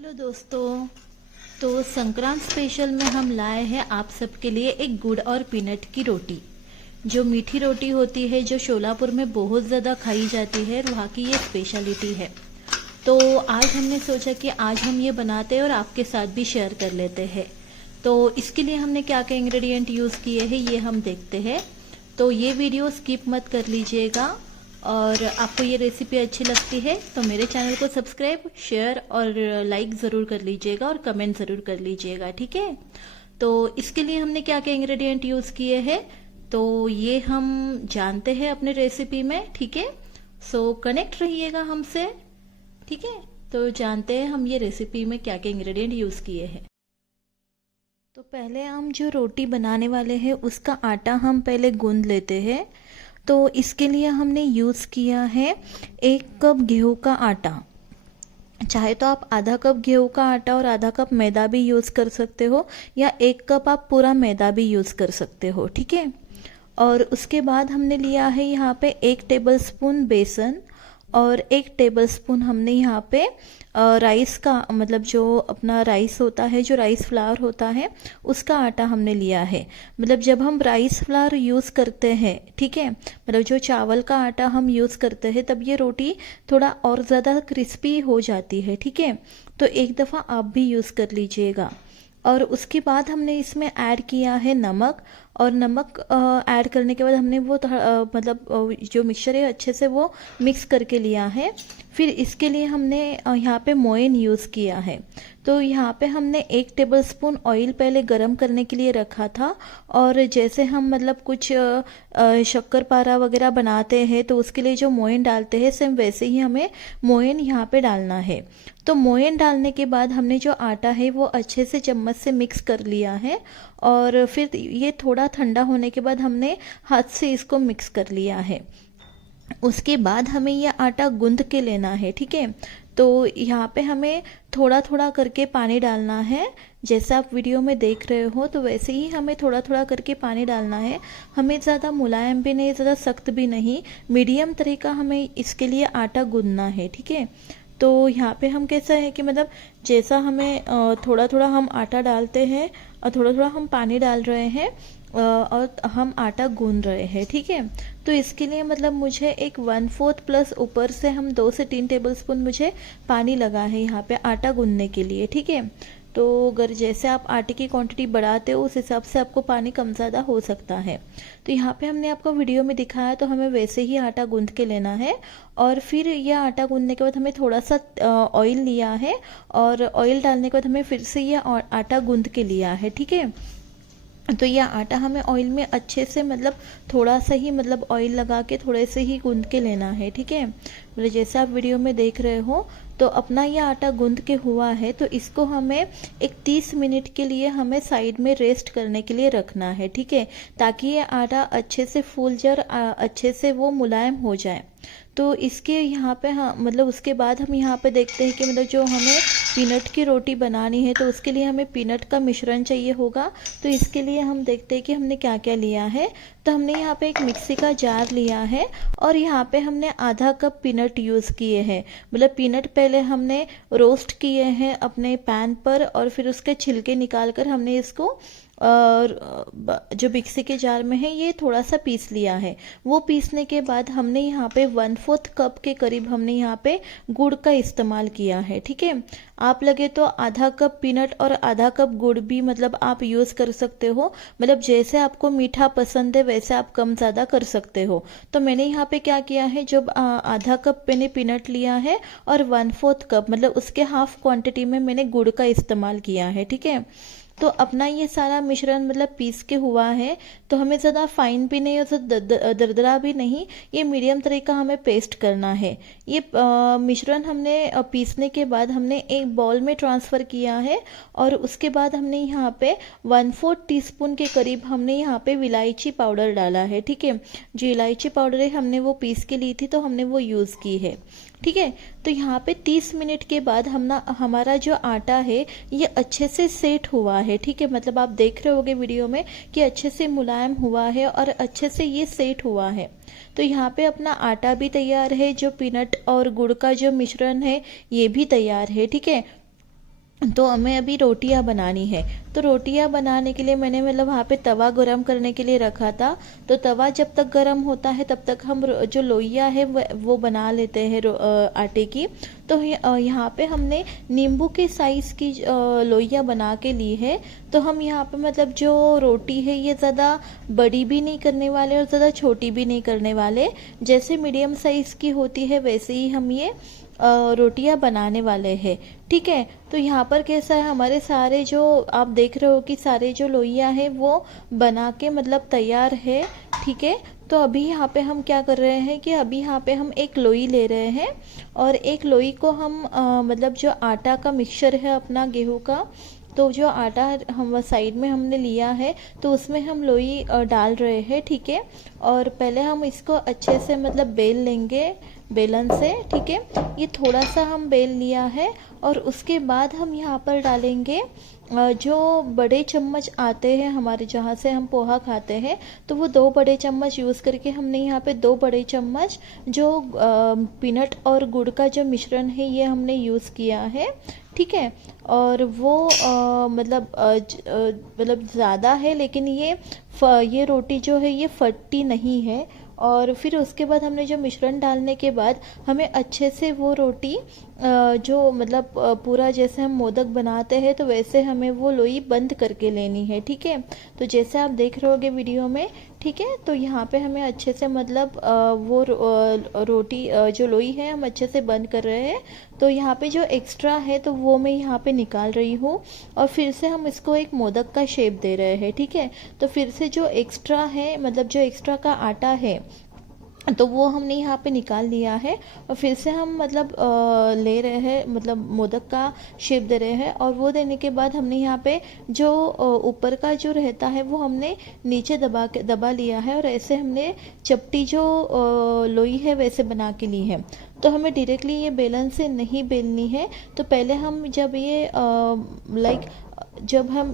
Hello दोस्तों। तो संक्रांत special में हम लाए हैं आप सबके लिए एक गुड़ और पीनट की रोटी। जो मीठी रोटी होती है, जो शोलापुर में बहुत ज़्यादा खाई जाती है, वहाँ की ये स्पेशलिटी है। तो आज हमने सोचा कि आज हम ये बनाते हैं और आपके साथ भी शेयर कर लेते हैं। तो इसके लिए हमने क्या क्या इंग्रेडिएंट यूज़ किए हैं ये हम देखते हैं। तो ये वीडियो स्किप मत कर लीजिएगा, और आपको ये रेसिपी अच्छी लगती है तो मेरे चैनल को सब्सक्राइब, शेयर और लाइक ज़रूर कर लीजिएगा और कमेंट ज़रूर कर लीजिएगा, ठीक है। तो इसके लिए हमने क्या क्या इंग्रेडिएंट यूज़ किए हैं तो ये हम जानते हैं अपने रेसिपी में, ठीक है। सो कनेक्ट रहिएगा हमसे, ठीक है। तो जानते हैं हम ये रेसिपी में क्या क्या इंग्रेडिएंट यूज़ किए हैं। तो पहले हम जो रोटी बनाने वाले हैं उसका आटा हम पहले गूंद लेते हैं। तो इसके लिए हमने यूज़ किया है 1 कप गेहूं का आटा। चाहे तो आप आधा कप गेहूं का आटा और आधा कप मैदा भी यूज़ कर सकते हो, या 1 कप आप पूरा मैदा भी यूज़ कर सकते हो, ठीक है। और उसके बाद हमने लिया है यहाँ पे 1 टेबलस्पून बेसन, और 1 टेबलस्पून हमने यहाँ पे राइस का, मतलब जो अपना राइस होता है, जो राइस फ्लावर होता है उसका आटा हमने लिया है। मतलब जब हम राइस फ्लावर यूज़ करते हैं, ठीक है, मतलब जो चावल का आटा हम यूज़ करते हैं, तब ये रोटी थोड़ा और ज़्यादा क्रिस्पी हो जाती है, ठीक है। तो एक दफ़ा आप भी यूज़ कर लीजिएगा। और उसके बाद हमने इसमें ऐड किया है नमक, और नमक ऐड करने के बाद हमने वो मतलब जो मिक्सचर है अच्छे से वो मिक्स करके लिया है। फिर इसके लिए हमने यहाँ पे मोयन यूज़ किया है। तो यहाँ पे हमने 1 टेबलस्पून ऑयल पहले गरम करने के लिए रखा था, और जैसे हम मतलब कुछ शक्कर पारा वगैरह बनाते हैं तो उसके लिए जो मोयन डालते हैं, सेम वैसे ही हमें मोयन यहाँ पे डालना है। तो मोयन डालने के बाद हमने जो आटा है वो अच्छे से चम्मच से मिक्स कर लिया है, और फिर ये थोड़ा ठंडा होने के बाद हमने हाथ से इसको मिक्स कर लिया है। उसके बाद हमें ये आटा गूंद के लेना है, ठीक है। तो यहाँ पे हमें थोड़ा थोड़ा करके पानी डालना है। जैसा आप वीडियो में देख रहे हो तो वैसे ही हमें थोड़ा थोड़ा करके पानी डालना है। हमें ज़्यादा मुलायम भी नहीं, ज़्यादा सख्त भी नहीं, मीडियम तरह का हमें इसके लिए आटा गूंदना है, ठीक है। तो यहाँ पे हम कैसा है कि मतलब जैसा हमें थोड़ा थोड़ा हम आटा डालते हैं और थोड़ा थोड़ा हम पानी डाल रहे हैं, और हम आटा गूंद रहे हैं, ठीक है। तो इसके लिए मतलब मुझे एक 1/4 प्लस ऊपर से हम 2 से 3 टेबलस्पून मुझे पानी लगा है यहाँ पे आटा गूंदने के लिए, ठीक है। तो अगर जैसे आप आटे की क्वांटिटी बढ़ाते हो उस हिसाब से आपको पानी कम ज़्यादा हो सकता है। तो यहाँ पे हमने आपको वीडियो में दिखाया तो हमें वैसे ही आटा गूंद के लेना है। और फिर यह आटा गूंदने के बाद हमें थोड़ा सा ऑयल लिया है, और ऑयल डालने के बाद हमें फिर से यह आटा गूंद के लिया है, ठीक है। तो यह आटा हमें ऑयल में अच्छे से मतलब थोड़ा सा ही मतलब ऑयल लगा के थोड़े से ही गूंद के लेना है, ठीक है। मतलब जैसे आप वीडियो में देख रहे हो तो अपना यह आटा गूंद के हुआ है, तो इसको हमें एक 30 मिनट के लिए हमें साइड में रेस्ट करने के लिए रखना है, ठीक है, ताकि ये आटा अच्छे से फूल जाए और अच्छे से वो मुलायम हो जाए। तो इसके यहाँ पे हाँ मतलब उसके बाद हम यहाँ पे देखते हैं कि मतलब जो हमें पीनट की रोटी बनानी है तो उसके लिए हमें पीनट का मिश्रण चाहिए होगा। तो इसके लिए हम देखते हैं कि हमने क्या क्या लिया है। तो हमने यहाँ पे एक मिक्सी का जार लिया है, और यहाँ पे हमने आधा कप पीनट यूज़ किए हैं। मतलब पीनट पहले हमने रोस्ट किए हैं अपने पैन पर, और फिर उसके छिलके निकाल कर हमने इसको और जो मिक्सी के जार में है ये थोड़ा सा पीस लिया है। वो पीसने के बाद हमने यहाँ पे 1/4 कप के करीब हमने यहाँ पे गुड़ का इस्तेमाल किया है, ठीक है। आप लगे तो आधा कप पीनट और आधा कप गुड़ भी मतलब आप यूज़ कर सकते हो। मतलब जैसे आपको मीठा पसंद है वैसे आप कम ज़्यादा कर सकते हो। तो मैंने यहाँ पे क्या किया है, जब आधा कप मैंने पीनट लिया है और 1/4 कप मतलब उसके हाफ क्वांटिटी में मैंने गुड़ का इस्तेमाल किया है, ठीक है। तो अपना ये सारा मिश्रण मतलब पीस के हुआ है। तो हमें ज़्यादा फाइन भी नहीं और दरदरा भी नहीं, ये मीडियम तरह का हमें पेस्ट करना है। ये मिश्रण हमने पीसने के बाद हमने एक बाउल में ट्रांसफ़र किया है, और उसके बाद हमने यहाँ पे 1/4 टीस्पून के करीब हमने यहाँ पे इलायची पाउडर डाला है, ठीक है। जो इलायची पाउडर है हमने वो पीस के ली थी तो हमने वो यूज़ की है, ठीक है। तो यहाँ पे 30 मिनट के बाद हमारा जो आटा है ये अच्छे से सेट हुआ है, ठीक है। मतलब आप देख रहे होगे वीडियो में कि अच्छे से मुलायम हुआ है और अच्छे से ये सेट हुआ है। तो यहाँ पे अपना आटा भी तैयार है, जो पीनट और गुड़ का जो मिश्रण है ये भी तैयार है, ठीक है। तो हमें अभी रोटियां बनानी है। तो रोटियां बनाने के लिए मैंने मतलब वहाँ पे तवा गरम करने के लिए रखा था। तो तवा जब तक गरम होता है तब तक हम जो लोइयां है वो बना लेते हैं आटे की। तो यहाँ पे हमने नींबू के साइज़ की लोइयां बना के ली है। तो हम यहाँ पे मतलब जो रोटी है ये ज़्यादा बड़ी भी नहीं करने वाले और ज़्यादा छोटी भी नहीं करने वाले, जैसे मीडियम साइज़ की होती है वैसे ही हम ये रोटियां बनाने वाले हैं। ठीक है। तो यहाँ पर कैसा है, हमारे सारे जो आप देख रहे हो कि सारे जो लोइयां हैं वो बना के मतलब तैयार है। ठीक है। तो अभी यहाँ पे हम क्या कर रहे हैं कि अभी यहाँ पे हम एक लोई ले रहे हैं और एक लोई को हम मतलब जो आटा का मिक्सचर है अपना गेहूं का, तो जो आटा हम साइड में हमने लिया है तो उसमें हम लोई डाल रहे हैं। ठीक है। और पहले हम इसको अच्छे से मतलब बेल लेंगे बेलन से। ठीक है। ये थोड़ा सा हम बेल लिया है और उसके बाद हम यहाँ पर डालेंगे जो बड़े चम्मच आते हैं हमारे जहाँ से हम पोहा खाते हैं, तो वो 2 बड़े चम्मच यूज़ करके हमने यहाँ पे 2 बड़े चम्मच जो पीनट और गुड़ का जो मिश्रण है ये हमने यूज़ किया है। ठीक है। और वो मतलब ज़्यादा है, लेकिन ये रोटी जो है ये फटती नहीं है। और फिर उसके बाद हमने जो मिश्रण डालने के बाद हमें अच्छे से वो रोटी जो मतलब पूरा जैसे हम मोदक बनाते हैं तो वैसे हमें वो लोई बंद करके लेनी है। ठीक है। तो जैसे आप देख रहे होगे वीडियो में। ठीक है। तो यहाँ पे हमें अच्छे से मतलब रोटी जो लोई है हम अच्छे से बंद कर रहे हैं। तो यहाँ पे जो एक्स्ट्रा है तो वो मैं यहाँ पे निकाल रही हूँ और फिर से हम इसको एक मोदक का शेप दे रहे हैं। ठीक है। तो फिर से जो एक्स्ट्रा है मतलब जो एक्स्ट्रा का आटा है तो वो हमने यहाँ पे निकाल लिया है और फिर से हम मतलब ले रहे हैं मतलब मोदक का शेप दे रहे हैं। और वो देने के बाद हमने यहाँ पे जो ऊपर का जो रहता है वो हमने नीचे दबा लिया है और ऐसे हमने चपटी जो लोई है वैसे बना के ली है। तो हमें डायरेक्टली ये बेलन से नहीं बेलनी है। तो पहले हम जब ये जब हम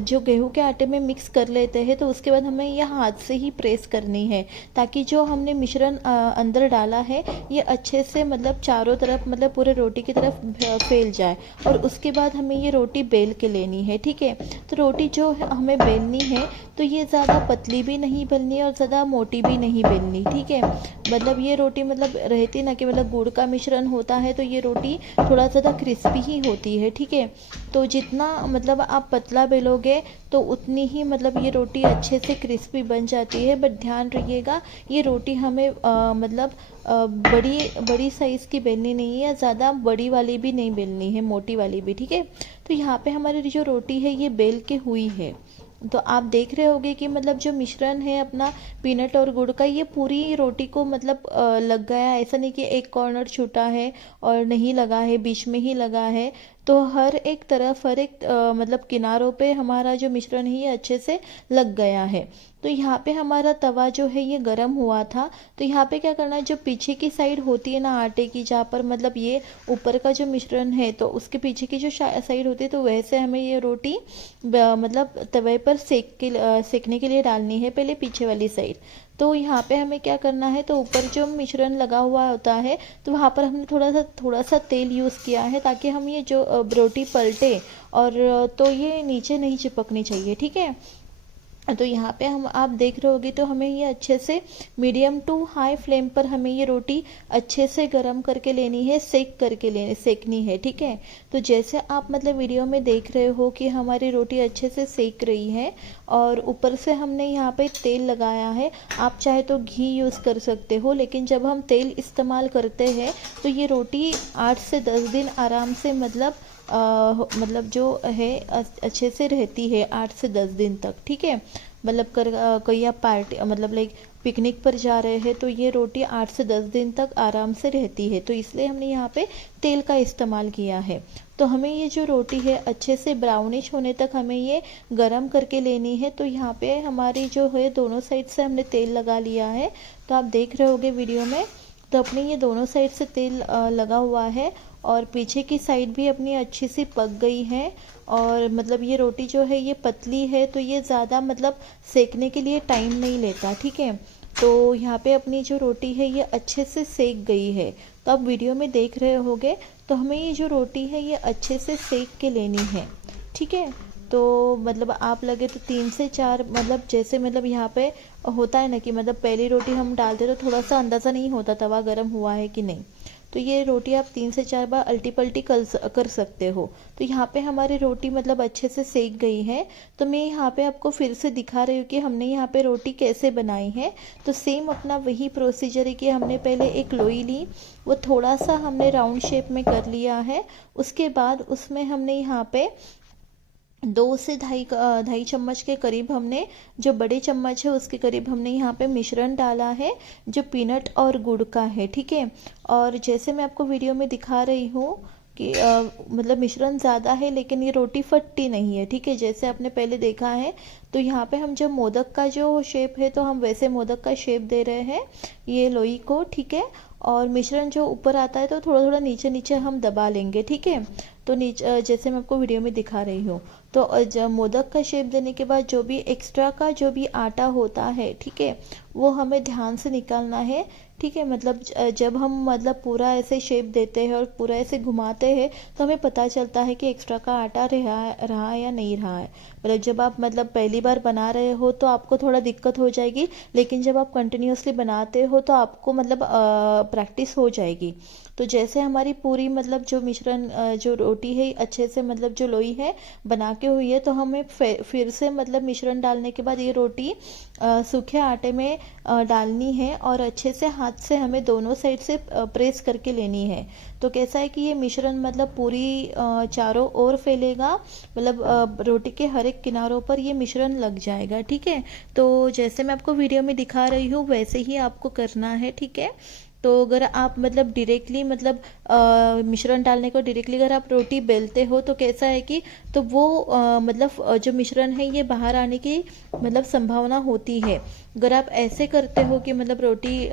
जो गेहूं के आटे में मिक्स कर लेते हैं तो उसके बाद हमें यह हाथ से ही प्रेस करनी है, ताकि जो हमने मिश्रण अंदर डाला है ये अच्छे से मतलब चारों तरफ मतलब पूरे रोटी की तरफ फैल जाए। और उसके बाद हमें ये रोटी बेल के लेनी है। ठीक है। तो रोटी जो हमें बेलनी है तो ये ज़्यादा पतली भी नहीं बेलनी और ज़्यादा मोटी भी नहीं बेलनी। ठीक है। मतलब ये रोटी मतलब रहती ना कि मतलब गुड़ का मिश्रण होता है तो ये रोटी थोड़ा ज़्यादा क्रिस्पी ही होती है। ठीक है। तो जितना मतलब आप पतला बेलोगे तो उतनी ही मतलब ये रोटी अच्छे से क्रिस्पी बन जाती है। बट ध्यान रखिएगा ये रोटी हमें मतलब बड़ी बड़ी साइज़ की बेलनी नहीं है, ज़्यादा बड़ी वाली भी नहीं बेलनी है, मोटी वाली भी। ठीक है। तो यहाँ पे हमारी जो रोटी है ये बेल के हुई है। तो आप देख रहे होगे कि मतलब जो मिश्रण है अपना पीनट और गुड़ का ये पूरी रोटी को मतलब लग गया है। ऐसा नहीं कि एक कॉर्नर छूटा है और नहीं लगा है, बीच में ही लगा है। तो हर एक तरफ हर एक मतलब किनारों पे हमारा जो मिश्रण है ये अच्छे से लग गया है। तो यहाँ पे हमारा तवा जो है ये गर्म हुआ था। तो यहाँ पे क्या करना है, जो पीछे की साइड होती है ना आटे की, जहाँ पर मतलब ये ऊपर का जो मिश्रण है तो उसके पीछे की जो साइड होती है तो वैसे हमें ये रोटी मतलब तवे पर सेकने के लिए डालनी है, पहले पीछे वाली साइड। तो यहाँ पे हमें क्या करना है, तो ऊपर जो मिश्रण लगा हुआ होता है तो वहाँ पर हमने थोड़ा सा तेल यूज़ किया है ताकि हम ये जो रोटी पलटे और तो ये नीचे नहीं चिपकनी चाहिए। ठीक है। तो यहाँ पे हम आप देख रहे होगे तो हमें ये अच्छे से मीडियम टू हाई फ्लेम पर हमें ये रोटी अच्छे से गरम करके लेनी है, सेकनी है। ठीक है। तो जैसे आप मतलब वीडियो में देख रहे हो कि हमारी रोटी अच्छे से सेक रही है और ऊपर से हमने यहाँ पे तेल लगाया है। आप चाहे तो घी यूज़ कर सकते हो, लेकिन जब हम तेल इस्तेमाल करते हैं तो ये रोटी 8 से 10 दिन आराम से मतलब जो है अच्छे से रहती है 8 से 10 दिन तक। ठीक है। मतलब कोई आप पार्टी मतलब लाइक पिकनिक पर जा रहे हैं तो ये रोटी 8 से 10 दिन तक आराम से रहती है। तो इसलिए हमने यहाँ पे तेल का इस्तेमाल किया है। तो हमें ये जो रोटी है अच्छे से ब्राउनिश होने तक हमें ये गरम करके लेनी है। तो यहाँ पे हमारी जो है दोनों साइड से हमने तेल लगा लिया है। तो आप देख रहे होगे वीडियो में, तो अपने ये दोनों साइड से तेल लगा हुआ है और पीछे की साइड भी अपनी अच्छी सी पक गई है। और मतलब ये रोटी जो है ये पतली है तो ये ज़्यादा मतलब सेकने के लिए टाइम नहीं लेता। ठीक है। तो यहाँ पे अपनी जो रोटी है ये अच्छे से सेक गई है। तो आप वीडियो में देख रहे होगे तो हमें ये जो रोटी है ये अच्छे से सेक के लेनी है, ठीक है। तो मतलब आप लगे तो 3 से 4, मतलब जैसे मतलब यहाँ पे होता है ना कि मतलब पहली रोटी हम डालते तो थोड़ा सा अंदाज़ा नहीं होता तवा गर्म हुआ है कि नहीं, तो ये रोटी आप 3 से 4 बार अल्टी पल्टी कर सकते हो। तो यहाँ पे हमारी रोटी मतलब अच्छे से सेक गई है। तो मैं यहाँ पे आपको फिर से दिखा रही हूँ कि हमने यहाँ पे रोटी कैसे बनाई है। तो सेम अपना वही प्रोसीजर है कि हमने पहले एक लोई ली, वो थोड़ा सा हमने राउंड शेप में कर लिया है। उसके बाद उसमें हमने यहाँ पे 2 से ढाई चम्मच के करीब हमने, जो बड़े चम्मच है उसके करीब हमने यहाँ पे मिश्रण डाला है, जो पीनट और गुड़ का है, ठीक है। और जैसे मैं आपको वीडियो में दिखा रही हूँ कि मतलब मिश्रण ज़्यादा है लेकिन ये रोटी फटती नहीं है, ठीक है, जैसे आपने पहले देखा है। तो यहाँ पे हम जब मोदक का जो शेप है तो हम वैसे मोदक का शेप दे रहे हैं ये लोई को, ठीक है। और मिश्रण जो ऊपर आता है तो थोड़ा थोड़ा नीचे नीचे हम दबा लेंगे, ठीक है। तो नीचे जैसे मैं आपको वीडियो में दिखा रही हूँ। तो जब मोदक का शेप देने के बाद जो भी एक्स्ट्रा का जो भी आटा होता है, ठीक है, वो हमें ध्यान से निकालना है, ठीक है। मतलब जब हम मतलब पूरा ऐसे शेप देते हैं और पूरा ऐसे घुमाते हैं तो हमें पता चलता है कि एक्स्ट्रा का आटा रहा है या नहीं रहा है। मतलब जब आप मतलब पहली बार बना रहे हो तो आपको थोड़ा दिक्कत हो जाएगी, लेकिन जब आप कंटिन्यूअसली बनाते हो तो आपको मतलब प्रैक्टिस हो जाएगी। तो जैसे हमारी पूरी मतलब जो मिश्रण जो रोटी है अच्छे से मतलब जो लोई है बना के हुई है, तो हमें फिर से मतलब मिश्रण डालने के बाद ये रोटी सूखे आटे में डालनी है और अच्छे से हाथ से हमें दोनों साइड से प्रेस करके लेनी है। तो कैसा है कि ये मिश्रण मतलब पूरी चारों ओर फैलेगा, मतलब रोटी के हर एक किनारों पर ये मिश्रण लग जाएगा, ठीक है। तो जैसे मैं आपको वीडियो में दिखा रही हूँ वैसे ही आपको करना है, ठीक है। तो अगर आप मतलब डायरेक्टली मतलब मिश्रण डालने को डायरेक्टली अगर आप रोटी बेलते हो तो कैसा है कि तो वो मतलब जो मिश्रण है ये बाहर आने की मतलब संभावना होती है। अगर आप ऐसे करते हो कि मतलब रोटी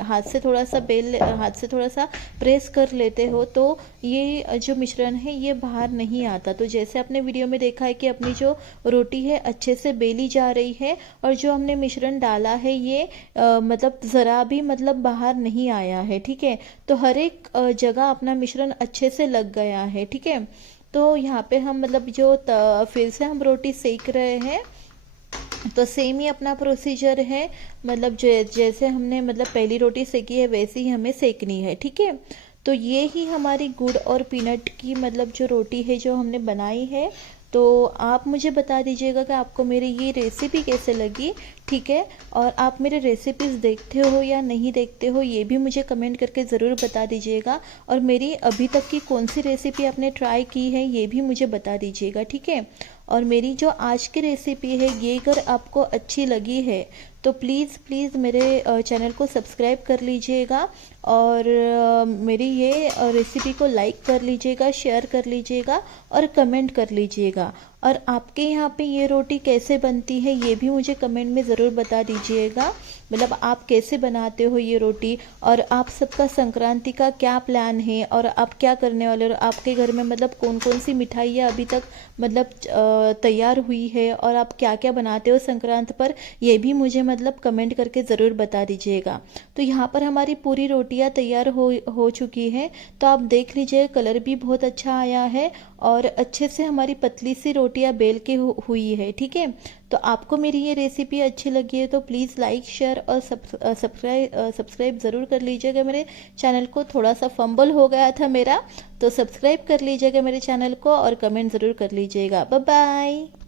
हाथ से थोड़ा सा प्रेस कर लेते हो तो ये जो मिश्रण है ये बाहर नहीं आता। तो जैसे आपने वीडियो में देखा है कि अपनी जो रोटी है अच्छे से बेली जा रही है और जो हमने मिश्रण डाला है ये मतलब ज़रा भी मतलब बाहर नहीं आया है, ठीक है। तो हर एक जगह अपना मिश्रण अच्छे से लग गया है, ठीक है। तो यहाँ पे हम मतलब जो फिर से हम रोटी सेक रहे हैं, तो सेम ही अपना प्रोसीजर है, मतलब जैसे हमने मतलब पहली रोटी सेकी है वैसे ही हमें सेकनी है, ठीक है। तो ये ही हमारी गुड़ और पीनट की मतलब जो रोटी है जो हमने बनाई है। तो आप मुझे बता दीजिएगा कि आपको मेरी ये रेसिपी कैसे लगी, ठीक है। और आप मेरे रेसिपीज़ देखते हो या नहीं देखते हो ये भी मुझे कमेंट करके ज़रूर बता दीजिएगा। और मेरी अभी तक की कौन सी रेसिपी आपने ट्राई की है ये भी मुझे बता दीजिएगा, ठीक है। और मेरी जो आज की रेसिपी है ये अगर आपको अच्छी लगी है तो प्लीज़ मेरे चैनल को सब्सक्राइब कर लीजिएगा और मेरी ये रेसिपी को लाइक कर लीजिएगा, शेयर कर लीजिएगा और कमेंट कर लीजिएगा। और आपके यहाँ पे ये रोटी कैसे बनती है ये भी मुझे कमेंट में ज़रूर बता दीजिएगा, मतलब आप कैसे बनाते हो ये रोटी। और आप सबका संक्रांति का क्या प्लान है और आप क्या करने वाले हो, आपके घर में मतलब कौन कौन सी मिठाइयाँ अभी तक मतलब तैयार हुई है और आप क्या क्या बनाते हो संक्रांत पर, ये भी मुझे मतलब कमेंट करके ज़रूर बता दीजिएगा। तो यहाँ पर हमारी पूरी रोटियाँ तैयार हो चुकी हैं, तो आप देख लीजिए कलर भी बहुत अच्छा आया है और अच्छे से हमारी पतली सी रोटियाँ बेल के हुई है, ठीक है। तो आपको मेरी ये रेसिपी अच्छी लगी है तो प्लीज़ लाइक शेयर और सब्सक्राइब ज़रूर कर लीजिएगा मेरे चैनल को। थोड़ा सा फंबल हो गया था मेरा, तो सब्सक्राइब कर लीजिएगा मेरे चैनल को और कमेंट ज़रूर कर लीजिएगा। Bye bye.